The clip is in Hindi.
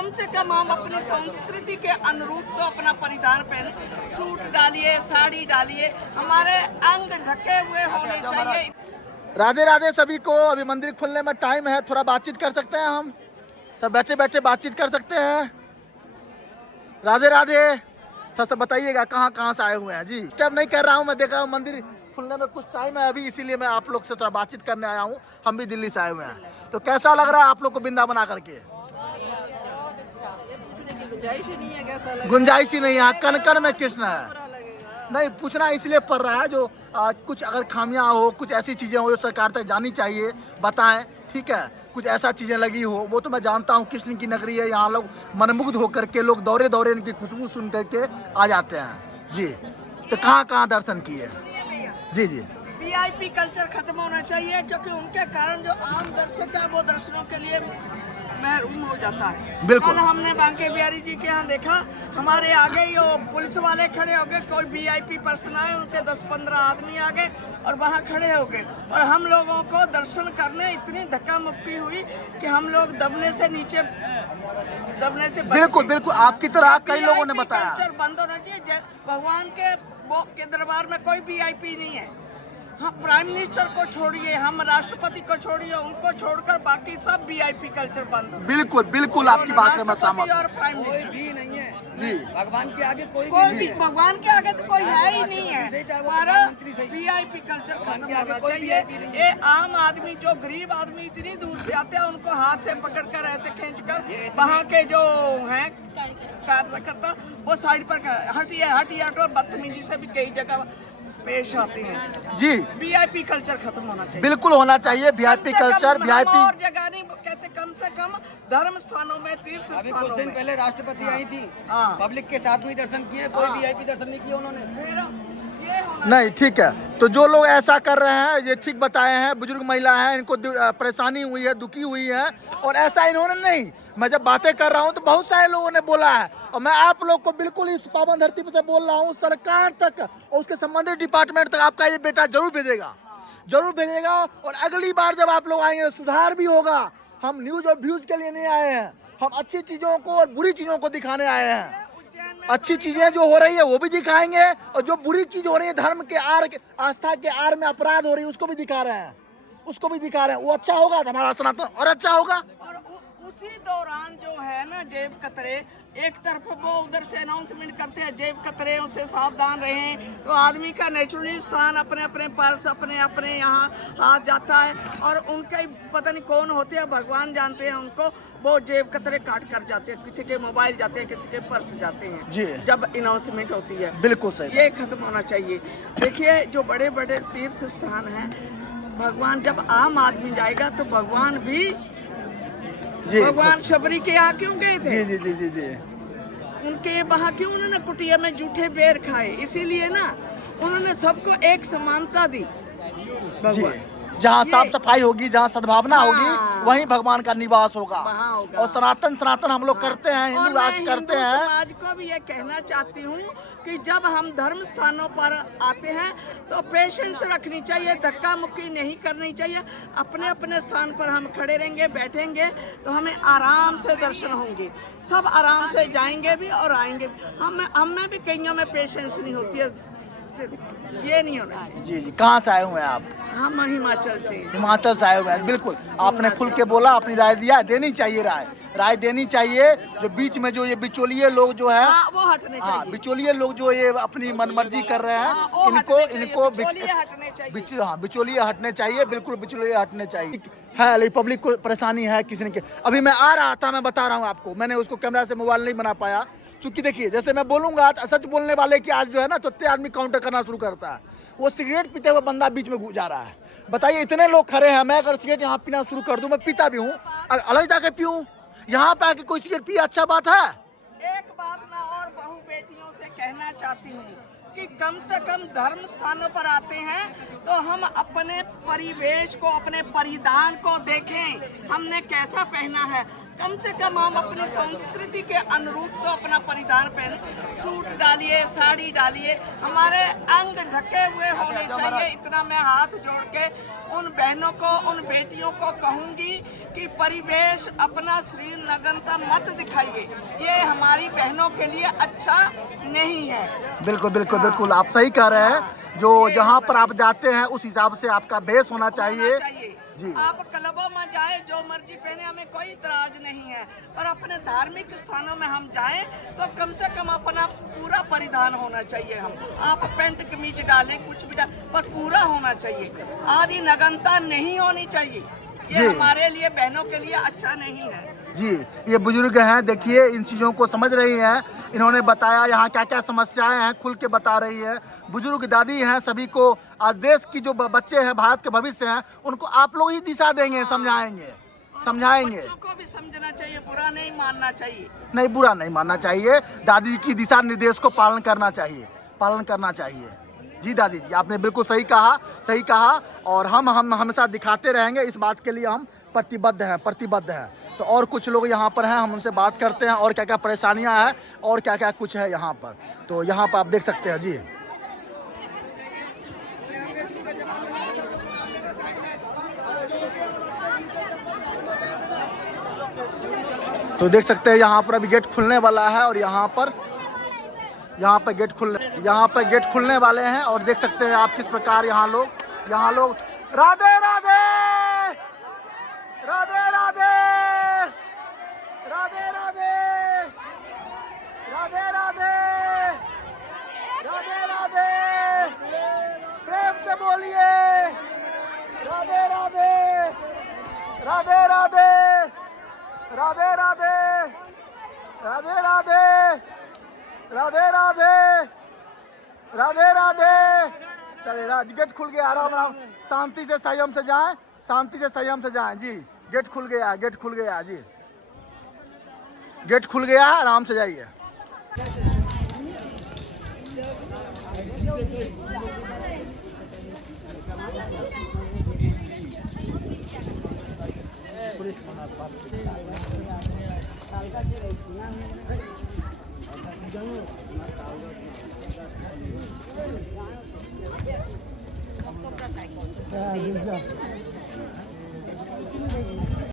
कम से कम हम अपनी संस्कृति के अनुरूप तो अपना परिधान पहने, सूट डालिए, साड़ी डालिए, हमारे अंग ढके हुए होने चाहिए। राधे राधे सभी को। अभी मंदिर खुलने में टाइम है, थोड़ा बातचीत कर सकते हैं हम, तो बैठे बैठे बातचीत कर सकते हैं। राधे राधे। थोड़ा सा बताइएगा कहाँ कहाँ से आए हुए हैं जी। टाइम नहीं कर रहा हूँ, मैं देख रहा हूँ मंदिर खुलने में कुछ टाइम है अभी, इसीलिए मैं आप लोग से थोड़ा बातचीत करने आया हूँ। हम भी दिल्ली से आए हुए हैं, तो कैसा लग रहा है आप लोग को वृंदावन आकर के? गुंजाइश ही नहीं है, कण कण में कृष्ण है। नहीं, पूछना इसलिए पड़ रहा है, जो कुछ अगर खामियां हो, कुछ ऐसी चीजें हो जो सरकार तक जानी चाहिए, बताएं, ठीक है। कुछ ऐसा चीजें लगी हो, वो तो मैं जानता हूँ, कृष्ण की नगरी है, यहाँ लोग मनमुग्ध होकर के लोग दौरे दौरे इनकी खुशबू सुन करके आ जाते हैं जी। तो कहाँ कहाँ दर्शन किए? जी जी। वीआईपी कल्चर खत्म होना चाहिए, क्योंकि उनके कारण जो आम दर्शक है वो दर्शनों के लिए महरूम हो जाता है। बिल्कुल। कल हमने बांके बिहारी जी के यहाँ देखा, हमारे आगे ही वो पुलिस वाले खड़े हो गए, कोई वीआईपी पर्सन आए, उनके 10-15 आदमी आ गए और वहाँ खड़े हो गए, और हम लोगों को दर्शन करने इतनी धक्का मुक्की हुई कि हम लोग दबने से बिल्कुल बिल्कुल, आपकी तरह कई लोगों ने बताया। कल्चर बंद होना चाहिए। भगवान के दरबार में कोई वीआईपी नहीं है। हम प्राइम मिनिस्टर को छोड़िए, हम राष्ट्रपति को छोड़िए, उनको छोड़कर बाकी सब वीआईपी कल्चर बंद हो। बिल्कुल बिल्कुल, आपकी बात से मैं सहमत और प्राइम मिनिस्टर भी नहीं है जी। भगवान के आगे कोई भी भगवान के आगे तो कोई है ही नहीं है। हमारा वीआईपी कल्चर खत्म होना चाहिए। ये आम आदमी, जो गरीब आदमी इतनी दूर से आते हैं, उनको हाथ से पकड़कर ऐसे खींचकर वहाँ के जो हैं कार्यकर्ता वो साइड पर हटिए हटिए हटो, बदतमीजी से भी कई जगह पेश आते हैं जी। वीआईपी कल्चर खत्म होना चाहिए, बिल्कुल होना चाहिए वीआईपी कल्चर। वीआईपी और जगह नहीं कहते, कम से कम धर्म स्थानों में, तीर्थ अभी स्थानों कुछ दिन में। पहले राष्ट्रपति आई थी, हाँ। पब्लिक के साथ में दर्शन किए, कोई वीआईपी दर्शन नहीं किया उन्होंने। नहीं, ठीक है। तो जो लोग ऐसा कर रहे हैं, ये ठीक बताए हैं, बुजुर्ग महिला हैं, इनको परेशानी हुई है, दुखी हुई है, और ऐसा इन्होंने नहीं, मैं जब बातें कर रहा हूं तो बहुत सारे लोगों ने बोला है, और मैं आप लोग को बिल्कुल इस पावन धरती पर से बोल रहा हूं, सरकार तक और उसके संबंधित डिपार्टमेंट तक आपका ये बेटा जरूर भेजेगा, जरूर भेजेगा। और अगली बार जब आप लोग आएंगे सुधार भी होगा। हम न्यूज और व्यूज के लिए नहीं आए हैं, हम अच्छी चीजों को और बुरी चीजों को दिखाने आए हैं। अच्छी चीजें जो हो रही है वो भी दिखाएंगे, और जो बुरी चीज हो रही है, धर्म के आर, आस्था के आर में अपराध हो रही है, उसको भी दिखा रहे हैं, उसको भी दिखा रहे हैं। वो अच्छा होगा तो हमारा सनातन और अच्छा होगा। और उसी दौरान जो है ना, जेब कतरे, एक तरफ वो उधर से अनाउंसमेंट करते हैं जेब कतरे, उनसे सावधान रहें, तो आदमी का नेचुरली स्थान अपने अपने पर्स, अपने अपने यहाँ हाथ जाता है, और उनके पता नहीं कौन होते हैं, भगवान जानते हैं उनको, वो जेब कतरे काट कर जाते हैं, किसी के मोबाइल जाते हैं, किसी के पर्स जाते हैं जी। जब अनाउंसमेंट होती है। बिल्कुल सही, ये खत्म होना चाहिए। देखिए, जो बड़े बड़े तीर्थ स्थान हैं, भगवान जब आम आदमी जाएगा तो भगवान भी, भगवान शबरी के यहाँ क्यों गए थे? जी जी जी जी। उनके वहाँ क्यों उन्होंने कुटिया में जूठे बेर खाए? इसीलिए ना, उन्होंने सबको एक समानता दी भगवान। जहाँ साफ सफाई होगी, जहाँ सद्भावना होगी, वहीं भगवान का निवास होगा। और सनातन हम लोग करते हैं, हिंदू राष्ट्र करते हैं। समाज को भी ये कहना चाहती हूँ कि जब हम धर्म स्थानों पर आते हैं तो पेशेंस रखनी चाहिए, धक्का मुक्की नहीं करनी चाहिए। अपने अपने स्थान पर हम खड़े रहेंगे, बैठेंगे, तो हमें आराम से दर्शन होंगे, सब आराम से जाएंगे भी और आएंगे भी। हमें भी कईयों में पेशेंस नहीं होती है, ये नहीं होना चाहिए। जी जी। कहाँ से आए हुए हैं आप? हम हिमाचल से। हिमाचल से आए हुए हैं। बिल्कुल, आपने खुल के बोला, अपनी राय दिया, देनी चाहिए राय देनी चाहिए। जो बीच में जो ये बिचौलिए लोग जो है, वो हटने चाहिए। बिचौलिए लोग जो ये अपनी मनमर्जी कर रहे हैं, इनको बिचौलिए हटने चाहिए। बिल्कुल बिचौलिए हटने चाहिए। है पब्लिक को परेशानी है किसी ने। अभी मैं आ रहा था, मैं बता रहा हूँ आपको, मैंने उसको कैमरा से मोबाइल नहीं बना पाया, क्योंकि देखिए, जैसे मैं बोलूंगा सच बोलने वाले की आज जो है ना, तो आदमी काउंटर करना शुरू करता है। वो सिगरेट पीते हुए बंदा बीच में जा रहा है, बताइए, इतने लोग खड़े हैं, मैं अगर सिगरेट यहाँ पीना शुरू कर दूं, मैं पीता भी हूँ, अलग जाके पीऊँ, यहाँ पे आके कोई सिगरेट पिए, अच्छा बात है? एक बात मैं और बहू बेटियों से कहना चाहती हूँ कि कम से कम धर्म स्थानों पर आते हैं तो हम अपने परिवेश को, अपने परिधान को देखें, हमने कैसा पहना है। कम से कम हम अपनी संस्कृति के अनुरूप तो अपना परिधान पहने, सूट डालिए, साड़ी डालिए, हमारे अंग ढके हुए होने चाहिए। इतना मैं हाथ जोड़ के उन बहनों को, उन बेटियों को कहूंगी कि परिवेश अपना शरीर नग्नता मत दिखाइए, ये हमारी बहनों के लिए अच्छा नहीं है। बिल्कुल बिल्कुल बिल्कुल, आप सही कह रहे हैं। जो जहाँ पर आप जाते हैं उस हिसाब से आपका भेष होना चाहिए। जी, आप क्लबों में जाए, जो मर्जी पहने, हमें कोई इतराज नहीं है, और अपने धार्मिक स्थानों में हम जाएं तो कम से कम अपना पूरा परिधान होना चाहिए। हम आप पेंट कमीज डालें, कुछ भी डालें, पर पूरा होना चाहिए। आदि नग्नता नहीं होनी चाहिए, ये हमारे लिए, बहनों के लिए अच्छा नहीं है। जी, ये बुजुर्ग हैं, देखिए इन चीज़ों को समझ रही हैं। इन्होंने बताया यहाँ क्या क्या समस्याएं हैं, खुल के बता रही है। बुजुर्ग दादी हैं, सभी को आज देश की जो बच्चे हैं, भारत के भविष्य हैं, उनको आप लोग ही दिशा देंगे, समझाएंगे। बच्चों को भी समझना चाहिए, बुरा नहीं मानना चाहिए। नहीं, बुरा नहीं मानना चाहिए। दादी की दिशा निर्देश को पालन करना चाहिए, पालन करना चाहिए। जी दादी जी, आपने बिल्कुल सही कहा, सही कहा। और हम हमेशा दिखाते रहेंगे, इस बात के लिए हम प्रतिबद्ध हैं। तो और कुछ लोग यहाँ पर हैं, हम उनसे बात करते हैं और क्या क्या परेशानियाँ हैं और क्या क्या कुछ है यहाँ पर। तो यहाँ पर आप देख सकते हैं। जी, तो देख सकते हैं यहाँ पर अभी गेट खुलने वाला है, और यहाँ पर गेट खुलने वाले हैं। और देख सकते हैं आप किस प्रकार यहाँ लोग राधे राधे राधे राधे राधे राधे राधे राधे राधे राधे, प्रेम से बोलिए राधे राधे राधे राधे राधे राधे राधे राधे राधे राधे राधे राधे। चलिए, गेट खुल गया, आराम आराम, शांति से संयम से जाएं, शांति से संयम से जाएं। जी, गेट खुल गया जी, गेट खुल गया, आराम से जाइए।